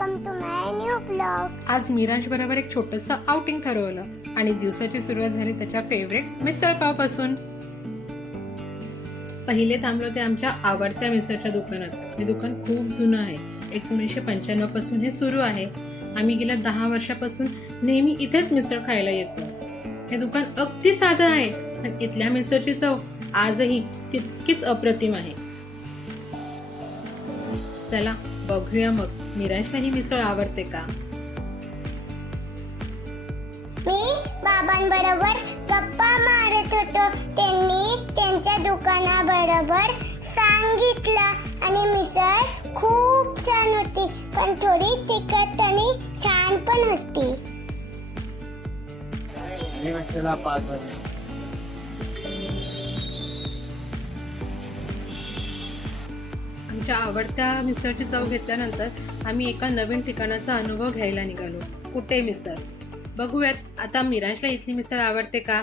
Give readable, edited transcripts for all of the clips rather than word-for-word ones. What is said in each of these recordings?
Welcome to my new blog. आज मिराज बरोबर एक छोटंसं आउटिंग ठरवलं आणि दिवसाची सुरुवात झाली त्याच्या फेवरेट मिसळ पाव पासून. पहिले थांबलो ते आमच्या आवडत्या मिसळच्या दुकानात. हे दुकान खूप जुनं आहे. 1995 पासून हे सुरू आहे. आम्ही गेल्या 10 वर्षापासून नेहमी इथेच मिसळ खायला येतो. हे दुकान अगदी साधं आहे आणि इथल्या मिसळची चव आजही तितकीच अप्रतिम आहे. चला बघूया मग मिराजला ही मिसळ आवडते का. मी बाबांबरोबर गप्पा मारत होतो. त्यांनी त्यांच्या दुकानाबरोबर सांगितलं आणि मिसळ खूप छान होती, पण थोडी तिखट आणि छान पण होती. आमच्या आवडत्या मिसळची चव घेतल्यानंतर आम्ही एका नवीन ठिकाणाचा अनुभव घ्यायला निघालो. कुठे मिसळ बघूयात आता मिराजला इथली मिसळ आवडते का.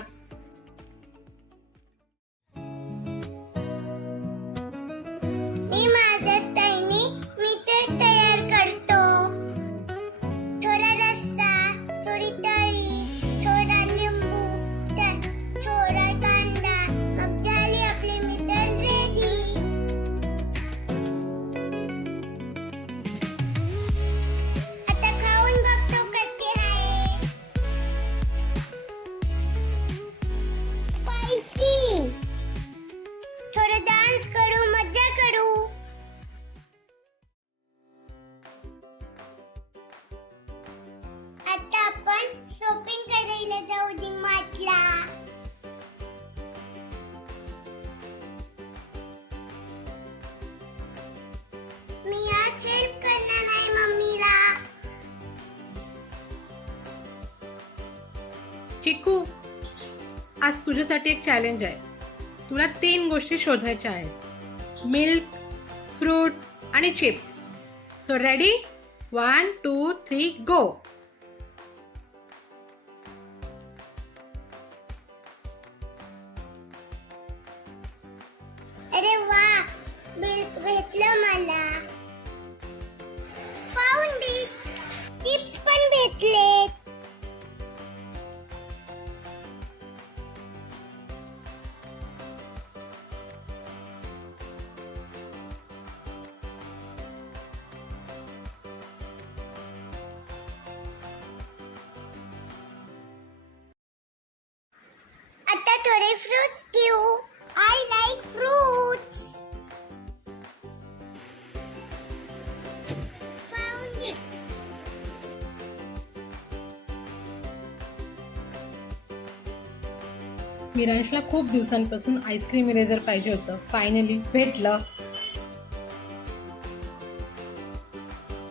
मी माझ्या स्टाईलने मिसळ तयार करतो. थोडा रस्सा, थोडी तळी, थोडा लिंबू, थोडा कांदा, मग झाली आपली मिसळ रेडी. आता खाऊन बघतो कशी आहे. स्पायसी. थोडं डान्स करू, मज्जा करू. आता आपण शॉपिंग करायला जाऊ डीमार्टला. मी आज हेल्प करणार नाही मम्मीला. चिकू, आज तुझ्यासाठी एक चॅलेंज आहे. तुला 3 गोष्टी शोधायच्या आहेत. मिल्क, फ्रूट आणि चिप्स. So ready? 1, 2, 3 गो. अरे वा, मिल्क भेटलं मला. Found it. टिप्स पण भेटलेत. आता थोडे फ्रुट्स घेऊ. I like fruits. Found it. मिराजला खूप दिवसांपासून आईस्क्रीम इरेझर पाहिजे होतं. फायनली भेटलं.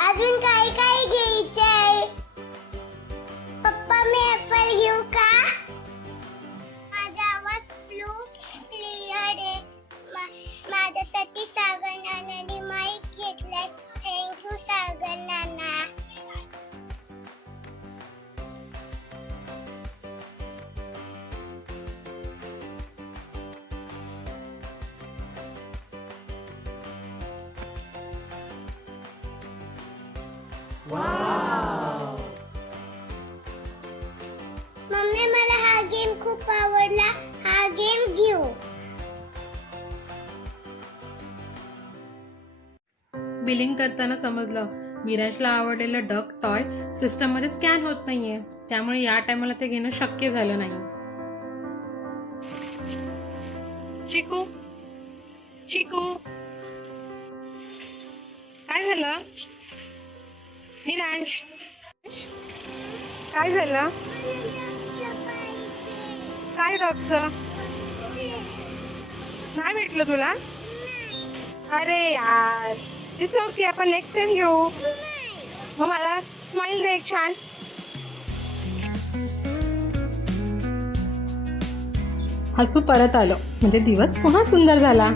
अजून काय काय घ्यायचंय? पप्पा मी ऍपल घेऊ का? माझा आवाज ब्लू क्लिअर आहे. माझ्यासाठी सागर नानाने माईक घेतलाय. थँक्यू सागर नाना. मम्मी मला हा गेम खूप आवडला. हा गेम घेऊ. बिलिंग करताना समजलं मिराजला आवडलेलं डक टॉय सिस्टम मध्ये स्कॅन होत नाहीये. त्यामुळे या टायमाला ते घेणं शक्य झालं नाही. चिकू, चिकू, काय झालं? मिराज, काय झालं? काय डॉक्टर नाही भेटलं तुला? अरे यार, इट्स ओके, आपण नेक्स्ट टाइम घेऊ. मग मला स्माइल दे एक छान. हसू परत आलं म्हणजे दिवस पुन्हा सुंदर झाला.